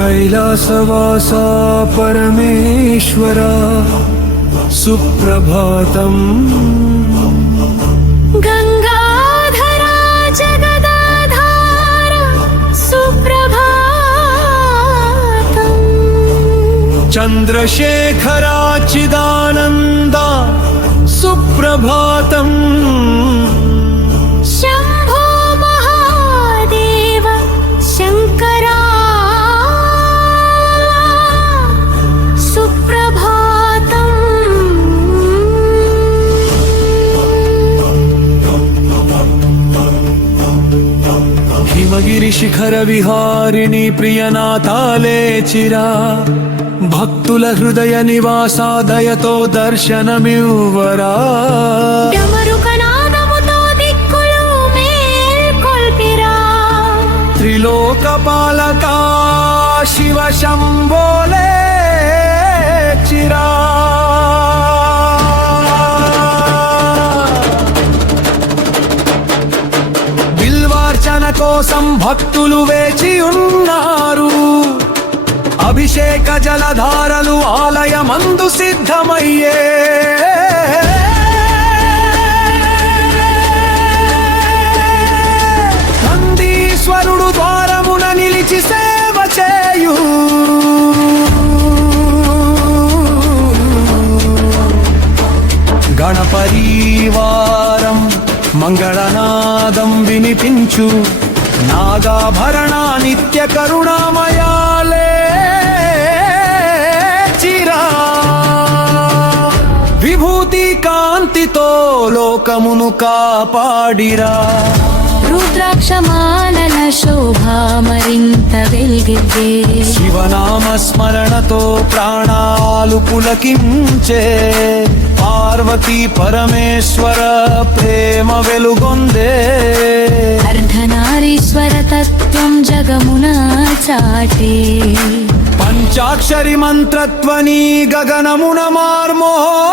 कैलासवासा परमेश्वरा सुप्रभातम्। गंगाधरा जगदाधार सुप्रभातम्। चंद्रशेखरा चिदानंदा सुप्रभातम्। शंभो महादेव शंकरा हिमगिरि शिखर विहारिणी प्रियनाथाले चिरा भक्तुल हृदय निवासा दयतो दर्शनमिव्वरा। डमरुकनादमुतो दिक्कुलु मेल्कोल्पिरा। त्रिलोकपालका शिव शंभोले चिरा। బిల్వార్చన కోసం భక్తులు వేచి ఉన్నారు. అభిషేక జలధారలు ఆలయమందు సిద్ధమయ్యే. నందీశ్వరుడు ద్వారమున నిలిచి సేవ చేయు. గణపరివారం మంగళనాదం వినిపించు. నాగాభరణ నిత్య కరుణామయాలే చిరా. విభూతి కాంతితో లోకమును కాపాడిరా. రుద్రాక్షమాలల శోభ మరింత వెలిగిద్దే. శివనామ స్మరణతో ప్రాణాలు పులకించే. పార్వతీ పరమేశ్వర ప్రేమ వెలుగొందే. అర్ధనారీశ్వర తత్వం జగమున చాటే. పంచాక్షరి మంత్రత్వని గగనమున మార్మో.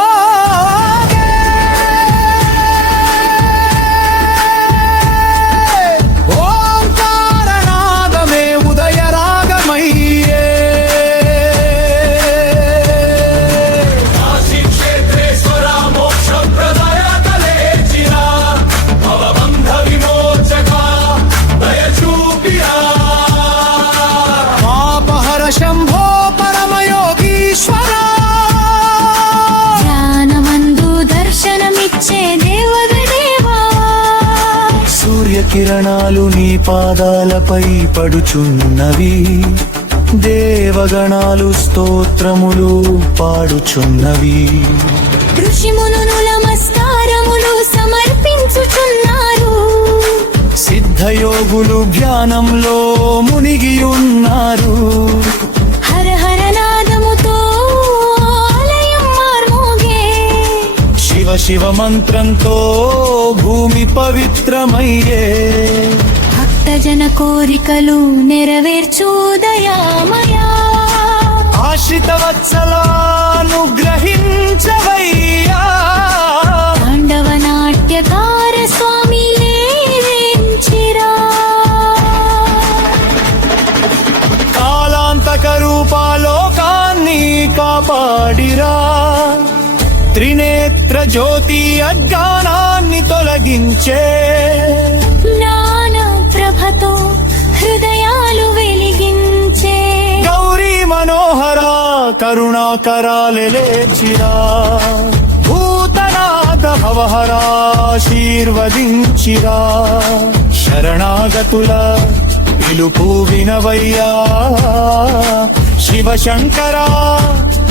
శంభో పరమయోగీశ్వర. ధ్యానమందు దర్శనమిచ్చే దేవదేవా. సూర్యకిరణాలు నీ పాదాలపై పడుచున్నవి. దేవగణాలు స్తోత్రములు పాడుచున్నవి. ఋషిమునులు నమస్కారములు సమర్పించుచున్నారు. సిద్ధయోగులు ధ్యానంలో మునిగి ఉన్నారు. హర హర నాదముతో ఆలయం మార్మోగే. శివ శివ మంత్రంతో భూమి పవిత్రమయ్యే. భక్తజన కోరికలు నెరవేర్చు దయామయా. ఆశ్రిత వత్సలాను గ్రహించవయ్యా. తాండవ నాట్యకార స్వామి లేవేంచిరా. కాలాంతక రూపాలోకాన్ని కాపాడిరా. త్రినేత్ర జ్యోతి అజ్ఞానాన్ని తొలగించే. జ్ఞాన ప్రభతో హృదయాలు వెలిగించే. గౌరీ మనోహర కరుణాకరాలే లేచిరా. భూతనాథ భవహరాశీర్వదించిరా. శరణాగతుల పిలుపు వినవయ్యా. శివ శంకర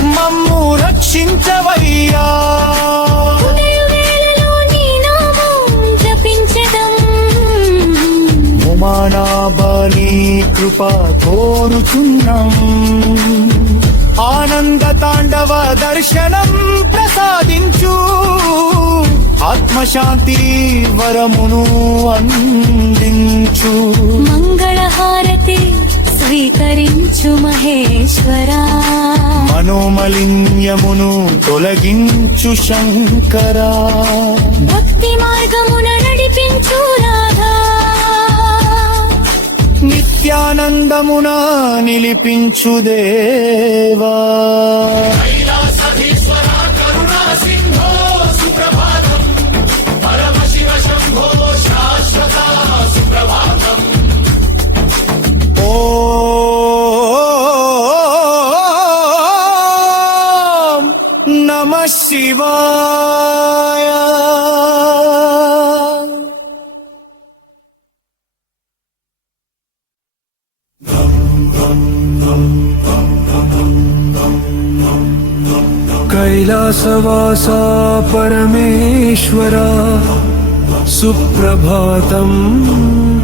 మమ్ము రక్షించవయ్యా. ఉదయవేళలో నీ నామం జపించెదం. ఉమానాభాని కృప కోరుచున్నాం. ఆనంద తాండవ దర్శనం ప్రసాదించు. ఆత్మశాంతి వరమును అందించు. మంగళహారతి స్వీకరించు మహేశ్వరా. మనోమలిన్యమును తొలగించు శంకరా. భక్తి మార్గమున నడిపించు రాధా. ఆనందమున నిలిపించు దేవా ఓం నమః శివాయ. कैलासवासा परमेश्वरा सुप्रभातम्.